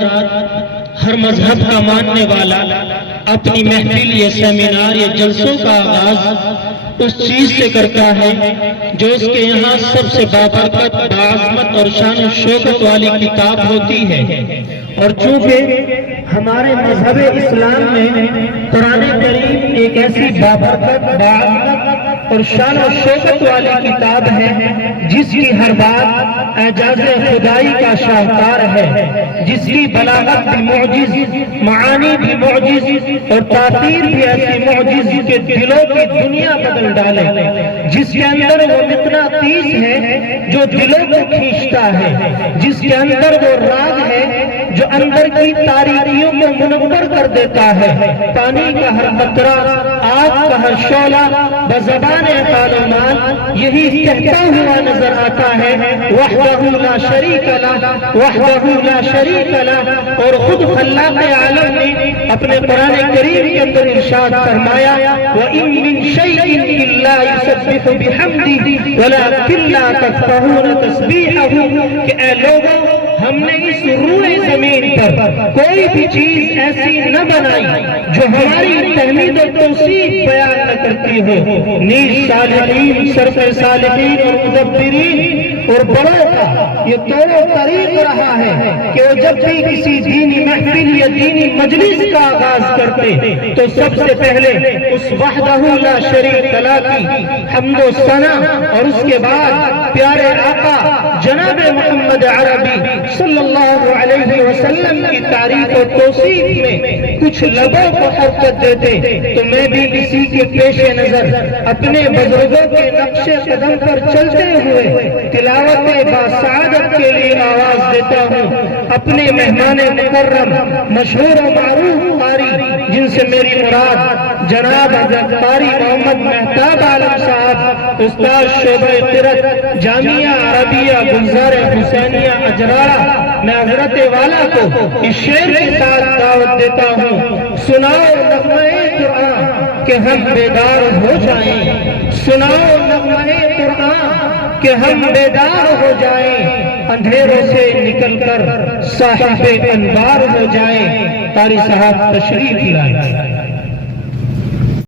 ہر مذہب کا ماننے والا اپنی محفل یا سیمینار یا جلسوں کا آغاز اس چیز سے کرتا ہے جو اس کے یہاں سب سے بابرکت، باعظمت اور شان و شوکت والی کتاب ہوتی ہے۔ اور چونکہ ہمارے مذہب اسلام میں قرآن کریم ایک ایسی بابرکت، باعظمت اور شان و شوکت والی کتاب ہے جس کی ہر بات اعجاز خدائی کا شاہکار ہے، جس کی بلاغت بھی معجز، معانی بھی معجز اور تاثیر بھی ایسی معجز کہ دلوں کی دنیا بدل ڈالے، جس کے اندر وہ مقناطیس ہے جو دلوں کو کھینچتا ہے، جس کے اندر وہ راز ہے جو اندر کی تاریکیوں کو منور کر دیتا ہے۔ پانی کا ہر قطرہ، آگ کا ہر شعلہ بزبان قال و مال یہی کہتا ہوا نظر آتا ہے، وحدہ لا شریک لہ، وحدہ لا شریک لہ۔ اور خود خلاق عالم نے اپنے قرآن کریم کے اندر ارشاد فرمایا، وَإِن مِّن شَيْءٍ إِلَّا يُسَبِّحُ بِحَمْدِهِ وَلَٰكِن لَّا تَفْقَهُونَ تَسْبِيحَهُ کہ اے لوگوں، ہم نے اس روئے زمین پر کوئی بھی چیز ایسی نہ بنائی جو ہماری تحمید و توصیف بیان نہ کرتی ہو۔ نیز صالحین، صرف صالحین اور مدبرین اور بڑوں کا یہ طور و طریق رہا ہے کہ وہ جب بھی کسی دینی محفل یا دینی مجلس کا آغاز کرتے تو سب سے پہلے اس وحدہ لا شریک لہ کی حمد و ثنا اور اس کے بعد پیارے آقا جناب محمد عربی صلی اللہ علیہ وسلم کی تعریف و توصیف میں کچھ لبوں کو حرکت دیتے تو میں بھی اسی کے پیش نظر اپنے بزرگوں کے نقش قدم پر چلتے ہوئے تلاوت باسعادت کے لیے آواز دیتا ہوں۔ اپنے مہمان مکرم، مشہور و معروف قاری جن سے میری مراد جناب حضرت قاری محمد مہتاب عالم صاحب، استاد شعبہ قرأت جامعہ عربیہ گلزار حسینیہ اجراڑہ، میں حضرت والا کو اس شعر کے ساتھ دعوت دیتا ہوں۔ سناؤ نغمہ قرآن کہ ہم بیدار ہو جائیں، سناؤ نغمہ قرآن کہ ہم بیدار ہو جائیں، اندھیروں سے نکل کر صاحب انوار ہو جائیں۔ قاری صاحب تشریف لائیں۔